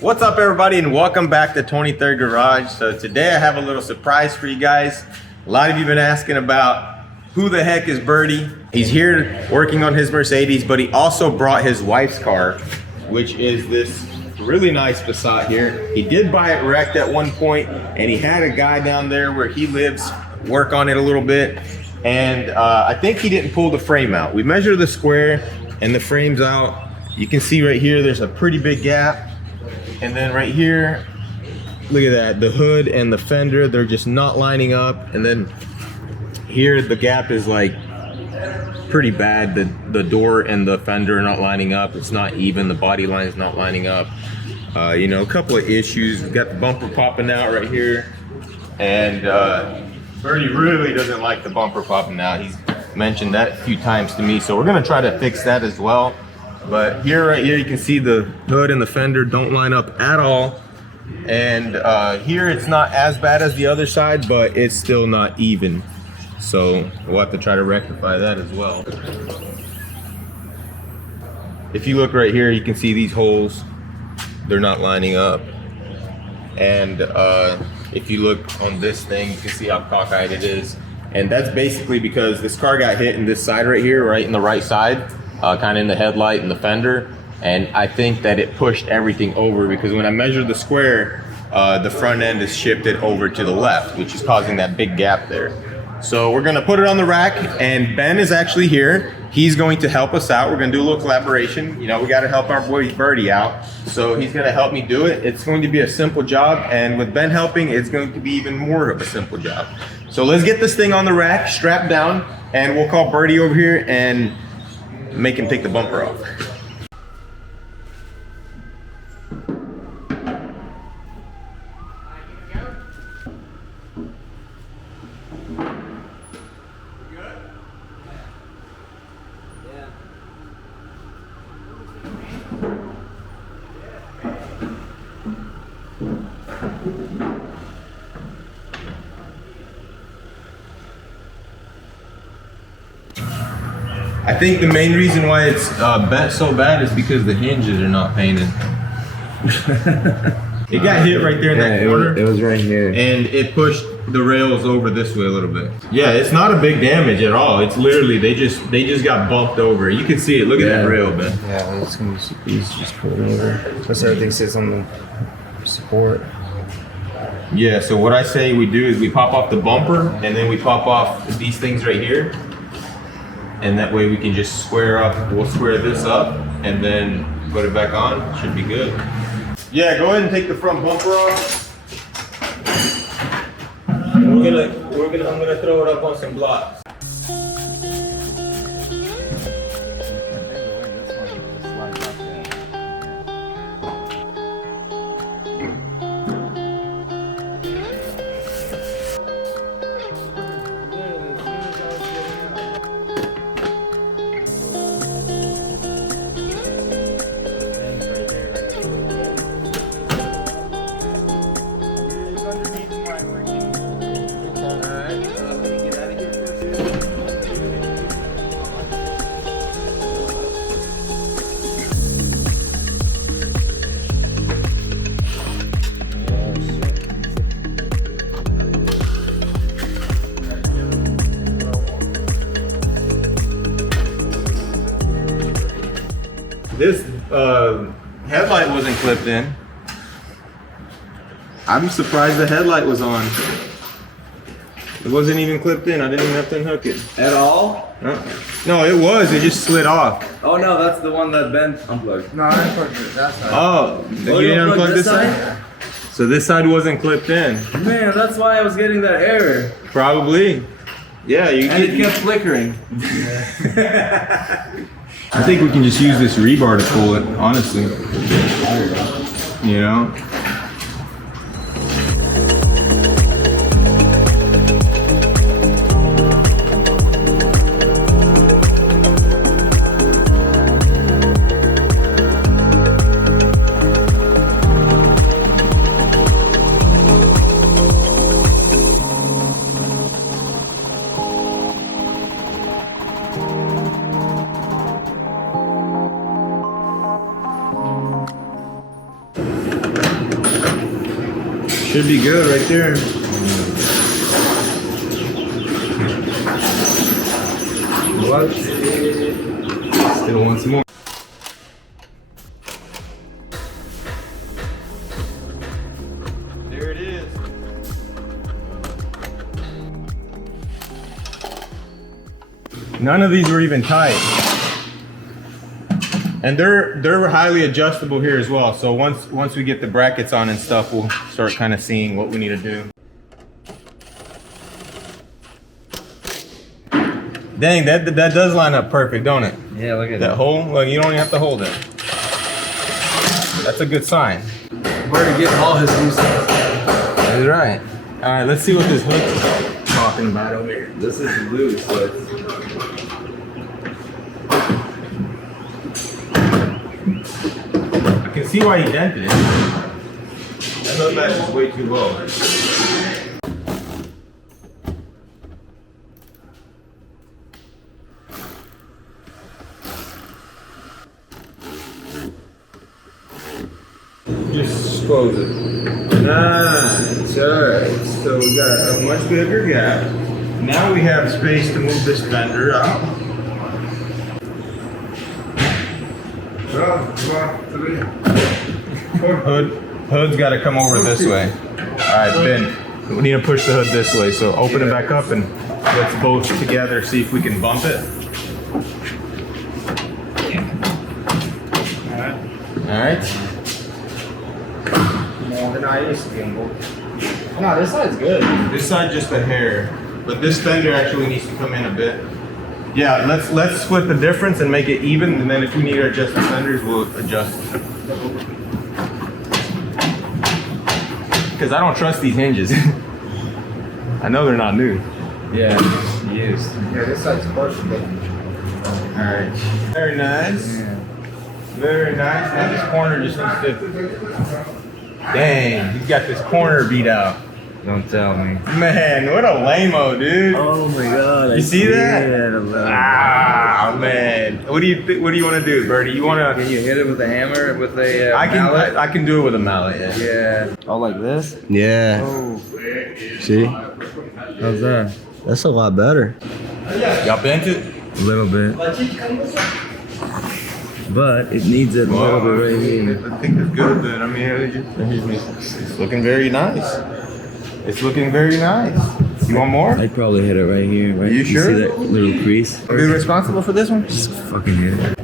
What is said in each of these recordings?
What's up, everybody, and welcome back to 23rd Garage. So today I have a little surprise for you guys. A lot of you have been asking about who the heck is Birdie. He's here working on his Mercedes, but he also brought his wife's car, which is this really nice Passat here. He did buy it wrecked at one point, and he had a guy down there where he lives work on it a little bit. And I think he didn't pull the frame out. We measured the square and the frame's out. You can see right here, there's a pretty big gap. And then right here, look at that, the hood and the fender, they're just not lining up. And then here, the gap is like pretty bad. The door and the fender are not lining up. It's not even, the body line is not lining up. You know, a couple of issues. We've got the bumper popping out right here. And Birdie really doesn't like the bumper popping out. He's mentioned that a few times to me. So we're gonna try to fix that as well. But right here, you can see the hood and the fender don't line up at all. And here it's not as bad as the other side, but it's still not even. So we'll have to try to rectify that as well. If you look right here, you can see these holes, they're not lining up. And if you look on this thing, you can see how cockeyed it is. And that's basically because this car got hit in this side right here, right in the right side. Kind of in the headlight and the fender, and I think that it pushed everything over because when I measured the square, the front end is shifted over to the left, which is causing that big gap there. So we're gonna put it on the rack, and Ben is actually here. He's going to help us out. We're gonna do a little collaboration. You know, we gotta help our boy Birdie out. So he's gonna help me do it. It's going to be a simple job, and with Ben helping, it's going to be even more of a simple job. So let's get this thing on the rack, strapped down, and we'll call Birdie over here and make him take the bumper off. I think the main reason why it's bent so bad is because the hinges are not painted. It got hit right there in that corner. It was right here. And it pushed the rails over this way a little bit. Yeah, it's not a big damage at all. It's literally, they just got bumped over. You can see it. Look at that rail, Ben. Yeah, it's gonna be easy to just pull it over. Plus everything sits on the support. Yeah, so what I say we do is we pop off the bumper and then we pop off these things right here. And that way we can just square up, we'll square this up and then put it back on. Should be good. Yeah, go ahead and take the front bumper off. I'm gonna throw it up on some blocks. This headlight wasn't clipped in. I'm surprised the headlight was on. It wasn't even clipped in. I didn't even have to unhook it. At all? No, it was. It just slid off. Oh no, that's the one that Ben unplugged. No, I unplugged it. That's not. Oh, you didn't unplug this side? So this side wasn't clipped in. Man, that's why I was getting that error. Probably. Yeah, And it kept flickering. I think we can just use this rebar to pull it, honestly. You know? Should be good right there. What? Still want some more. There it is. None of these were even tight. And they're highly adjustable here as well. So once we get the brackets on and stuff, we'll start kind of seeing what we need to do. Dang, that does line up perfect, don't it? Yeah, look at That hole, like you don't even have to hold it. That's a good sign. Where to get all his loose ends. That's right. All right, let's see what this hook is talking about over here. This is loose, so it's... I can see why he dented it. That hook back is way too low. Just close it. Nice. Alright, so we got a much bigger gap. Now we have space to move this fender out. Hood's got to come over this way. Alright, Ben, we need to push the hood this way. So open it back up and let's both together see if we can bump it. Alright. No, this side's good. This side just a hair, but this fender actually needs to come in a bit. Yeah, let's split the difference and make it even, and then if we need to adjust the fenders, we'll adjust. Because I don't trust these hinges. I know they're not new. Yeah, used. Yeah, this side's perfect. All right. Very nice. Yeah. Very nice. Now this corner just needs to. Dang, he's got this corner beat out. Don't tell me. Man, what a lame-o, dude. Oh my god. You see that? Yeah, Ah, man. What do you want to do, Birdie? You want Can to? you hit it with a hammer, with a I can do it with a mallet. Yeah. Yeah. Oh, like this? Yeah. Oh. See? How's that? That's a lot better. Y'all bent it? A little bit. But it needs it a little bit right here. I think it's good, but I mean, it's looking very nice. It's looking very nice. You want more? I'd probably hit it right here, right? You sure? See that little crease? Are you responsible for this one? Just fucking hit it.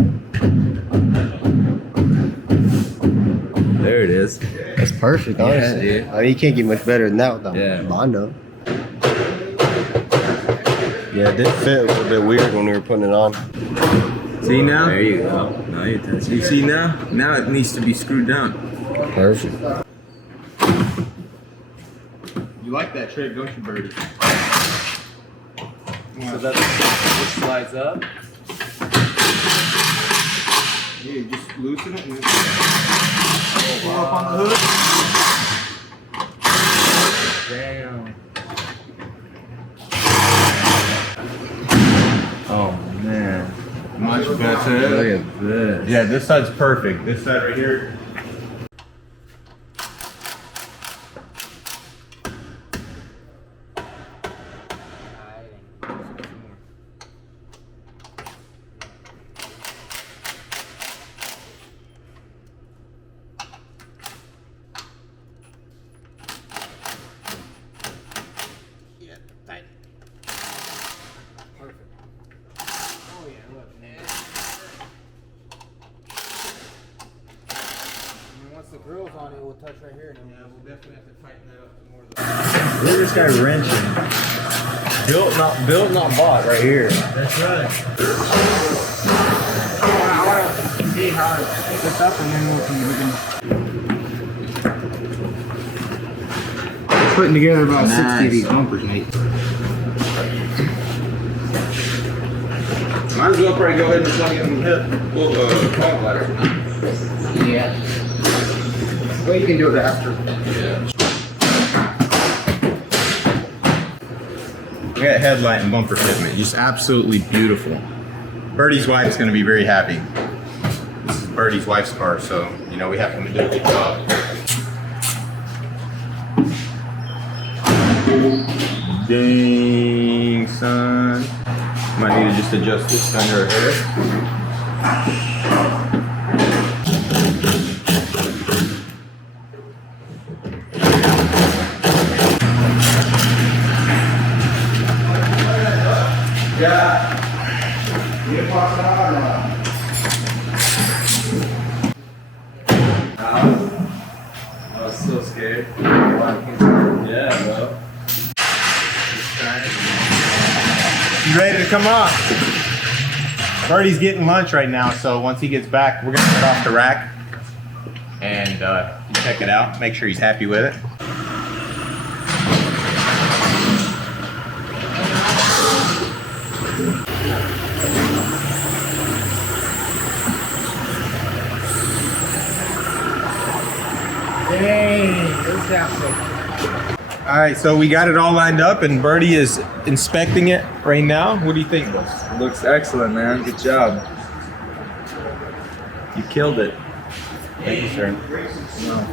There it is. That's perfect, honestly. dude. I mean, you can't get much better than that with the Yeah. Bondo. Yeah, it did fit a little bit weird when we were putting it on. See now? There you go. Now you touch You it. see now? Now it needs to be screwed down. Perfect. You like that trick, don't you, Birdie? So that it slides up. Yeah, you just loosen it and pull up on the hood. Damn. Oh man. Much Look better. at this. Yeah, this side's perfect. This side right here. Once the grill's on, it will touch right here. Yeah, we'll definitely have to tighten that up some more. Look at this guy wrenching. Built, not bought right here. That's right. I want to see how it sets up and then we can putting together about 60 of these bumpers, mate. Might as well probably go ahead and plug in the call ladder. Yeah. Well, you can do it after. We got headlight and bumper fitment, just absolutely beautiful. Birdie's wife's gonna be very happy. This is Birdie's wife's car, so you know we have to do a good job. Might need to just adjust this under her hair. I was so scared. Yeah, bro. You ready to come on? Birdie's getting lunch right now, so once he gets back, we're gonna cut off the rack and check it out. Make sure he's happy with it. All right, so we got it all lined up, and Birdie is inspecting it right now. What do you think, boss? Looks excellent, man. Good job. You killed it. Thank you, sir. No,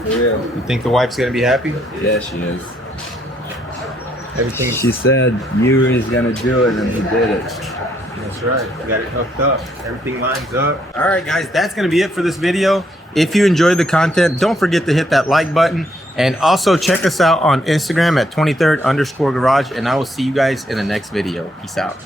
for real. You think the wife's gonna be happy? Yeah, she is. Everything. She said Yuri's gonna do it, and he did it. That's right. We got it hooked up. Everything lines up. All right, guys, that's going to be it for this video. If you enjoyed the content, don't forget to hit that like button. And also check us out on Instagram at 23rd_garage. And I will see you guys in the next video. Peace out.